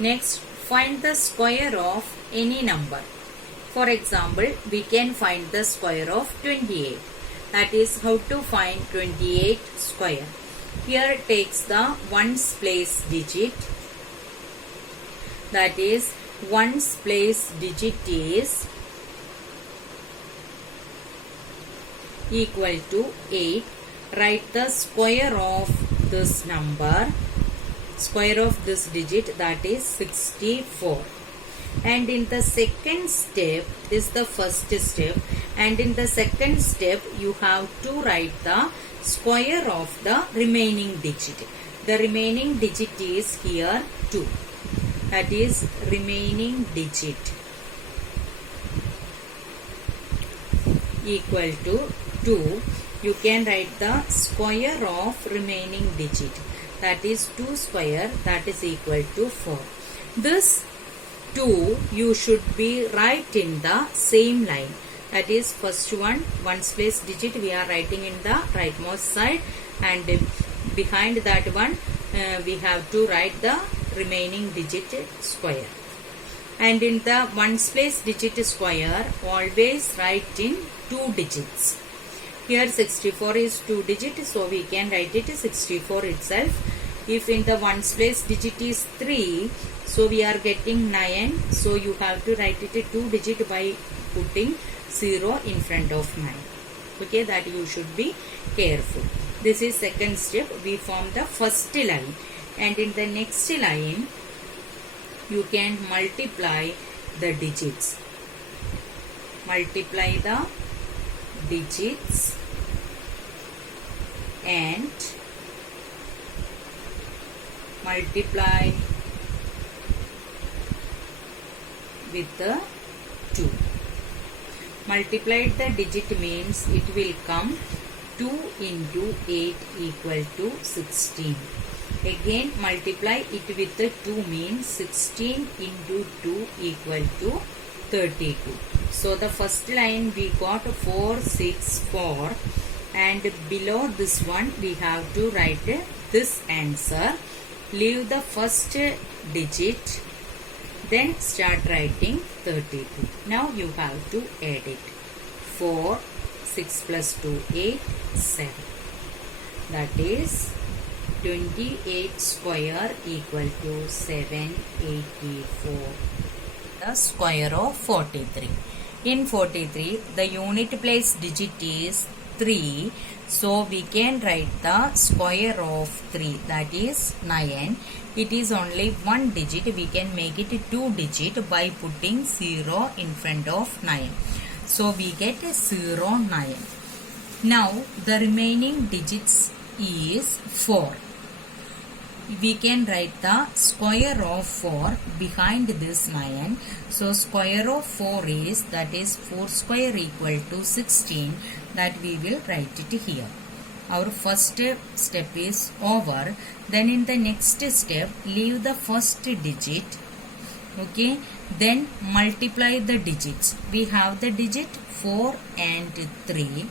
Next, find the square of any number. For example, we can find the square of 28. That is how to find 28 square. Here takes the ones place digit. That is ones place digit is equal to 8. Write the square of this number. Square of this digit, that is 64. And in the second step, this is the first step, and in the second step you have to write the square of the remaining digit. The remaining digit is here 2. That is remaining digit equal to 2. You can write the square of remaining digit. That is 2 square, that is equal to 4. This 2 you should be right in the same line. That is first one, ones place digit we are writing in the rightmost side, and behind that one we have to write the remaining digit square. And in the ones place digit square, always write in 2 digits. Here 64 is 2 digit, so we can write it 64 itself. If in the ones place digit is 3, so we are getting 9, so you have to write it 2 digit by putting 0 in front of 9. Okay, that you should be careful. This is second step. We form the first line, and in the next line you can multiply the digits. Multiply the digits and multiply with the 2. Multiplied the digit means it will come 2 into 8 equal to 16. Again multiply it with the 2 means 16 into 2 equal to 32. So the first line we got 4, 6, 4, and below this one we have to write this answer. Leave the first digit, then start writing 32. Now you have to add it. 4, 6 plus 2, 8, 7. That is 28 square equal to 784. The square of 43. In 43, the unit place digit is 3. So we can write the square of 3, that is 9. It is only one digit. We can make it 2 digit by putting 0 in front of 9. So we get 0, 9. Now the remaining digits is 4. We can write the square of 4 behind this 9. So square of 4 is, that is 4 square equal to 16. That we will write it here. Our first step is over. Then in the next step, leave the first digit. Okay. Then multiply the digits. We have the digit 4 and 3.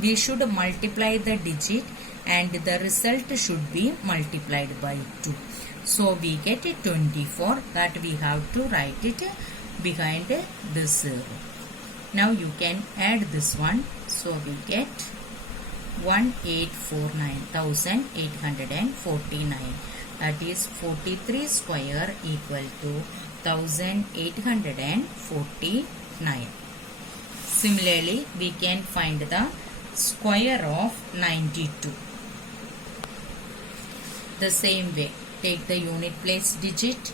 We should multiply the digit, and the result should be multiplied by 2. So we get 24, that we have to write it behind this 0. Now you can add this one. So we get 1849,849. That is 43 square equal to 1849. Similarly, we can find the square of 92. The same way, take the unit place digit,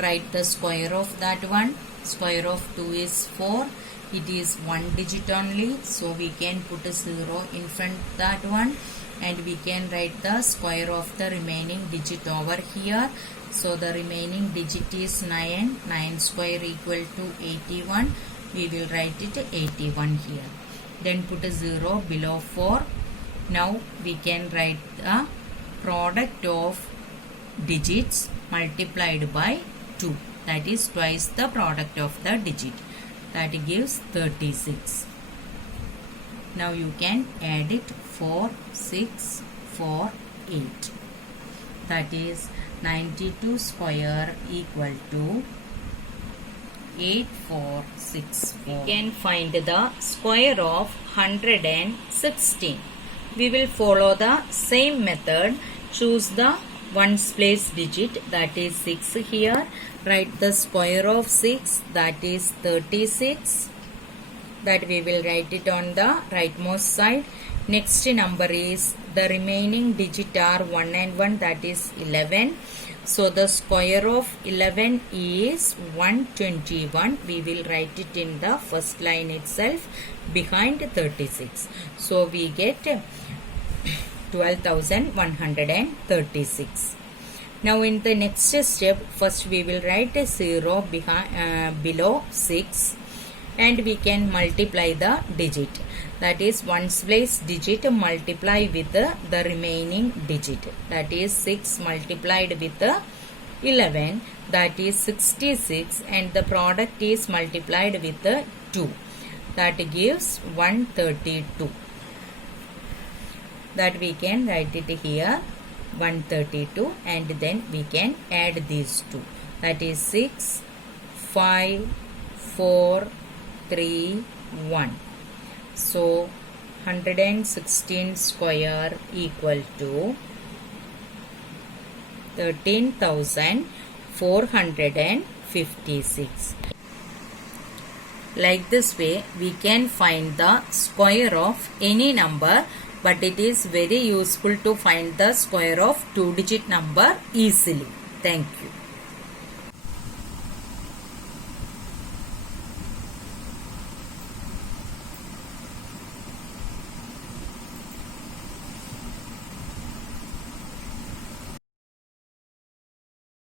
write the square of that one. Square of 2 is 4. It is one digit only, so we can put a 0 in front of that one, and we can write the square of the remaining digit over here. So the remaining digit is 9. 9 square equal to 81. We will write it 81 here. Then put a 0 below 4. Now we can write the product of digits multiplied by 2. That is twice the product of the digit. That gives 36. Now you can add it 4, 6, 4, 8. That is 92 square equal to 8464. We can find the square of 116. We will follow the same method. Choose the ones place digit, that is 6 here. Write the square of 6, that is 36. That we will write it on the rightmost side. Next number is the remaining digit are 1 and 1, that is 11. So the square of 11 is 121. We will write it in the first line itself behind 36. So we get 12,136. Now in the next step, first we will write a 0 below 6 and we can multiply the digit. That is ones place digit multiply with the remaining digit. That is 6 multiplied with the 11, that is 66, and the product is multiplied with the 2. That gives 132. That we can write it here 132 and then we can add these two. That is 6, 5, 4, 3, 1. So 116 square equal to 13,456. Like this way we can find the square of any number, but it is very useful to find the square of 2-digit number easily. Thank you.